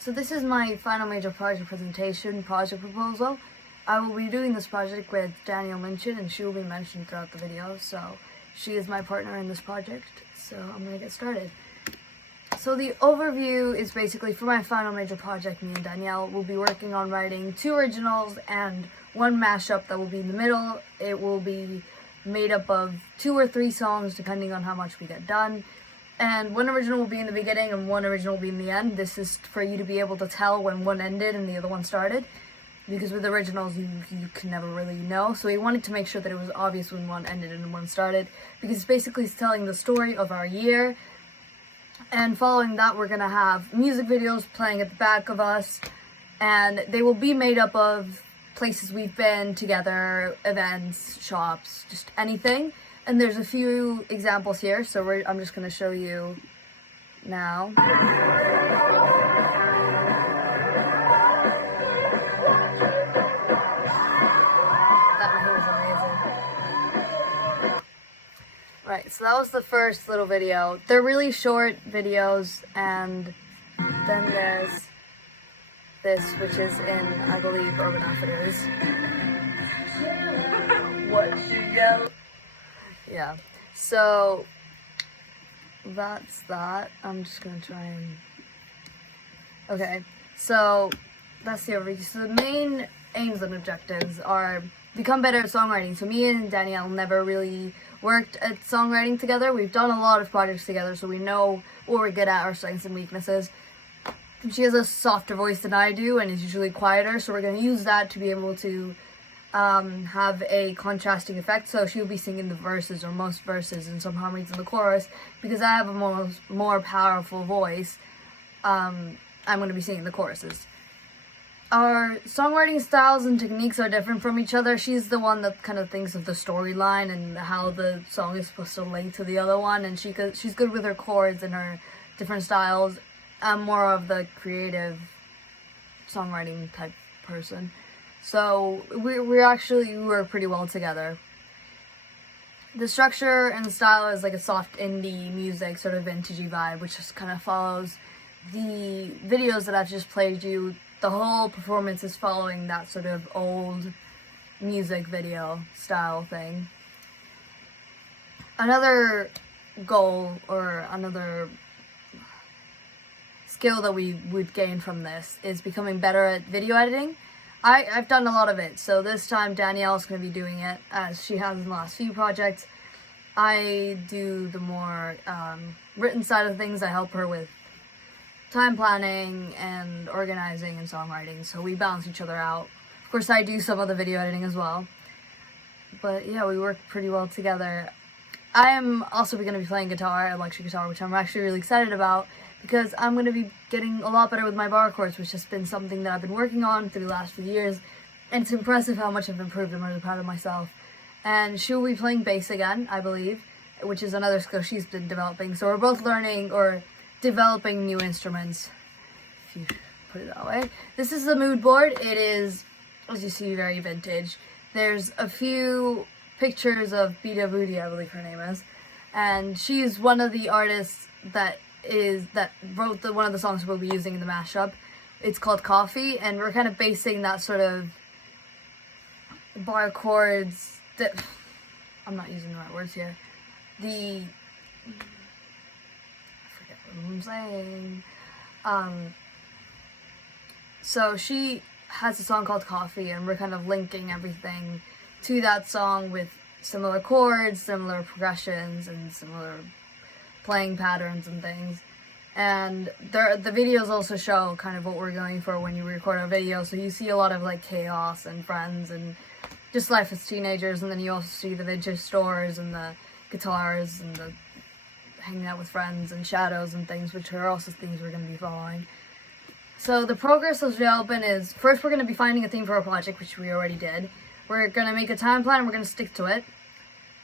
So this is my final major project presentation, project proposal. I will be doing this project with Danielle Minchin, and she will be mentioned throughout the video. So she is my partner in this project. So I'm gonna get started. So the overview is basically for my final major project, me and Danielle will be working on writing 2 originals and 1 mashup that will be in the middle. It will be made up of 2 or 3 songs depending on how much we get done. And 1 original will be in the beginning and 1 original will be in the end. This is for you to be able to tell when one ended and the other one started. Because with originals, you can never really know. So we wanted to make sure that it was obvious when one ended and one started. Because it's basically telling the story of our year. And following that, we're going to have music videos playing at the back of us. And they will be made up of places we've been together, events, shops, just anything. And there's a few examples here, so I'm just going to show you now. That was amazing. Right, so that was the first little video. They're really short videos, and then there's this, which is in, I believe, Urban Outfitters. What you yell? Yeah, so that's that. I'm just gonna try and... Okay, so that's the overview. So the main aims and objectives are become better at songwriting. So me and Danielle never really worked at songwriting together. We've done a lot of projects together, so we know what we're good at, our strengths and weaknesses. She has a softer voice than I do and is usually quieter, so we're gonna use that to be able to have a contrasting effect. So she'll be singing the verses or most verses and some harmonies in the chorus. Because I have a more powerful voice, I'm going to be singing the choruses. Our songwriting styles and techniques are different from each other. She's the one that kind of thinks of the storyline and how the song is supposed to link to the other one, and she's good with her chords and her different styles. I'm more of the creative songwriting type person. So we work pretty well together. The structure and the style is like a soft indie music, sort of vintagey vibe, which just kind of follows the videos that I've just played you. The whole performance is following that sort of old music video style thing. Another goal or another skill that we would gain from this is becoming better at video editing. I've done a lot of it, so this time Danielle's going to be doing it, as she has in the last few projects. I do the more written side of things. I help her with time planning and organizing and songwriting, so we balance each other out. Of course, I do some of the video editing as well. But yeah, we work pretty well together. I am also going to be playing guitar, electric guitar, which I'm actually really excited about, because I'm going to be getting a lot better with my bar chords, which has been something that I've been working on through the last few years, and it's impressive how much I've improved. I'm really proud of myself. And she'll be playing bass again, I believe, which is another skill she's been developing. So we're both learning or developing new instruments, if you put it that way. This is the mood board. It is, as you see, very vintage. There's a few pictures of Bida Booty, I believe her name is, and she's one of the artists that wrote one of the songs we'll be using in the mashup. It's called Coffee, and we're kind of basing that sort of bar chords. I'm not using the right words here. I forget what I'm saying. So she has a song called Coffee, and we're kind of linking everything to that song with similar chords, similar progressions, and similar playing patterns and things. And the videos also show kind of what we're going for when you record a video. So you see a lot of like chaos and friends and just life as teenagers, and then you also see the vintage stores and the guitars and the hanging out with friends and shadows and things, which are also things we're going to be following. So the progress of development is, first we're going to be finding a theme for our project, which we already did. We're going to make a time plan and we're going to stick to it.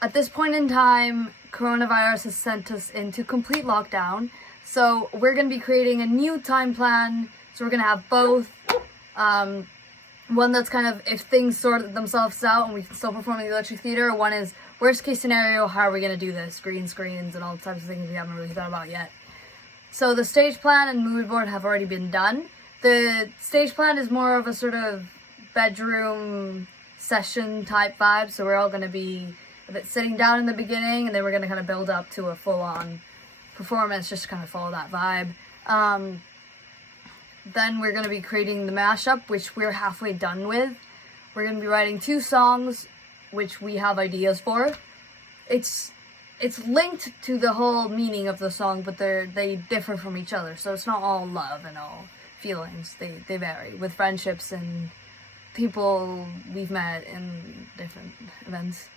At this point in time, coronavirus has sent us into complete lockdown. So we're going to be creating a new time plan. So we're going to have both. One that's kind of if things sort themselves out and we can still perform in the Electric Theater. One is worst case scenario, how are we going to do this? Green screens and all types of things we haven't really thought about yet. So the stage plan and mood board have already been done. The stage plan is more of a sort of bedroom session type vibe, so we're all going to be a bit sitting down in the beginning, and then we're going to kind of build up to a full-on performance, just to kind of follow that vibe. Then we're going to be creating the mashup, which we're halfway done with. We're going to be writing 2 songs, which we have ideas for. It's linked to the whole meaning of the song, but they differ from each other, so it's not all love and all feelings. They vary with friendships and people we've met in different events.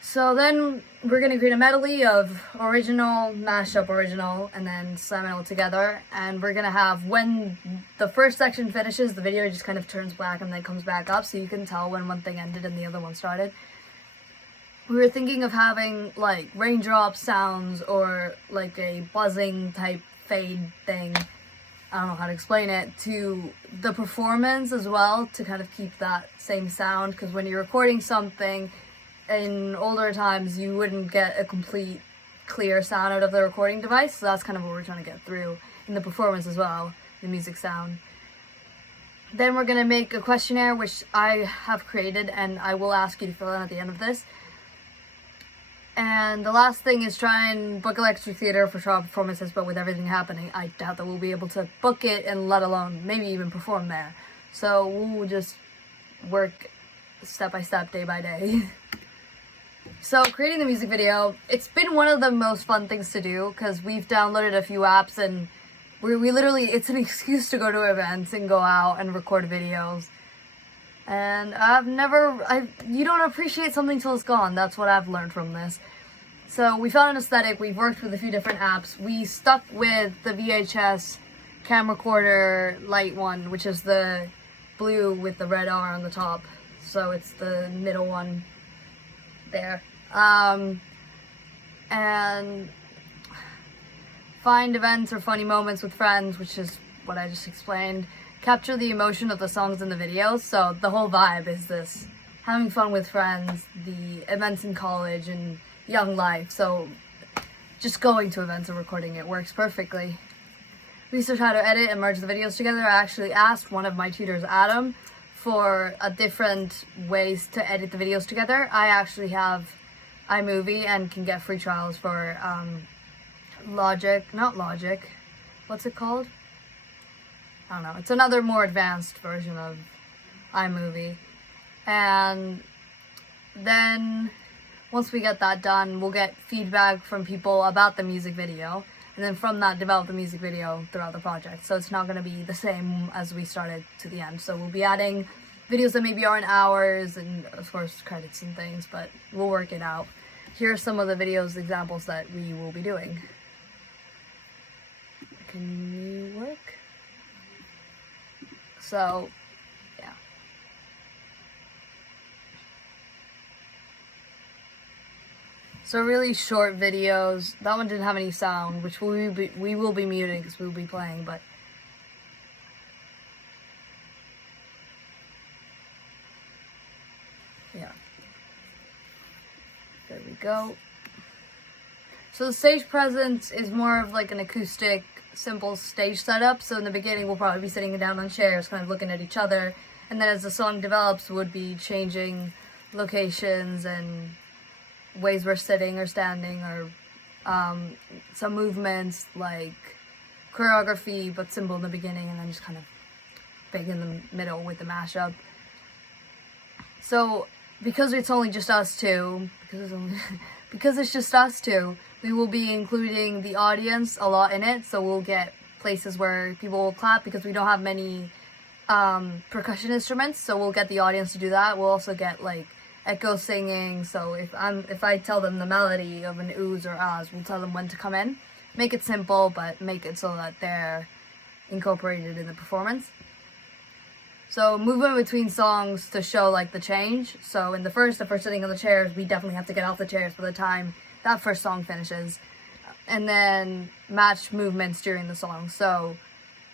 So then we're going to create a medley of original, mashup, original, and then slam it all together. And we're going to have, when the first section finishes, the video just kind of turns black and then comes back up, so you can tell when one thing ended and the other one started. We were thinking of having like raindrop sounds or like a buzzing type fade thing. I don't know how to explain it, to the performance as well, to kind of keep that same sound, because when you're recording something in older times, you wouldn't get a complete clear sound out of the recording device, so that's kind of what we're trying to get through in the performance as well, the music sound. Then we're going to make a questionnaire, which I have created, and I will ask you to fill in at the end of this. And the last thing is try and book Electric Theatre for trial performances, but with everything happening, I doubt that we'll be able to book it, and let alone maybe even perform there. So we'll just work step by step, day by day. So creating the music video, it's been one of the most fun things to do, because we've downloaded a few apps, and we literally, it's an excuse to go to events and go out and record videos. And you don't appreciate something till it's gone. That's what I've learned from this. So we found an aesthetic, we've worked with a few different apps. We stuck with the VHS camcorder light one, which is the blue with the red R on the top. So it's the middle one there. And find events or funny moments with friends, which is what I just explained. Capture the emotion of the songs in the videos. So the whole vibe is this, having fun with friends, the events in college and young life. So just going to events and recording it works perfectly. Research how to edit and merge the videos together. I actually asked one of my tutors, Adam, for different ways to edit the videos together. I actually have iMovie and can get free trials for not Logic, what's it called? I don't know, it's another more advanced version of iMovie. And then once we get that done, we'll get feedback from people about the music video, and then from that develop the music video throughout the project. So it's not going to be the same as we started to the end. So we'll be adding videos that maybe aren't ours, and of course credits and things, but we'll work it out. Here are some of the videos examples that we will be doing. Can you work? So, yeah. So really short videos. That one didn't have any sound, which we will be muting because we will be playing, but yeah. There we go. So the stage presence is more of like an acoustic, simple stage setup. So in the beginning, we'll probably be sitting down on chairs, kind of looking at each other. And then as the song develops, we'll be changing locations and ways we're sitting or standing, or some movements like choreography, but simple in the beginning, and then just kind of big in the middle with the mashup. So because it's only just us two, because it's just us two, we will be including the audience a lot in it. So we'll get places where people will clap because we don't have many percussion instruments. So we'll get the audience to do that. We'll also get like echo singing. So if I tell them the melody of an oohs or ahs, we'll tell them when to come in. Make it simple, but make it so that they're incorporated in the performance. So movement between songs to show like the change. So in the first, if we're sitting on the chairs, we definitely have to get off the chairs by the time that first song finishes. And then match movements during the song. So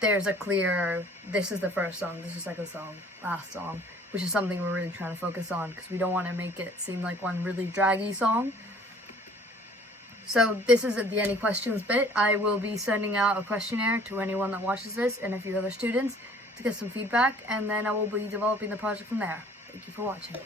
there's a clear, this is the first song, this is the second song, last song, which is something we're really trying to focus on because we don't want to make it seem like one really draggy song. So this is at the any questions bit. I will be sending out a questionnaire to anyone that watches this and a few other students to get some feedback, and then I will be developing the project from there. Thank you for watching.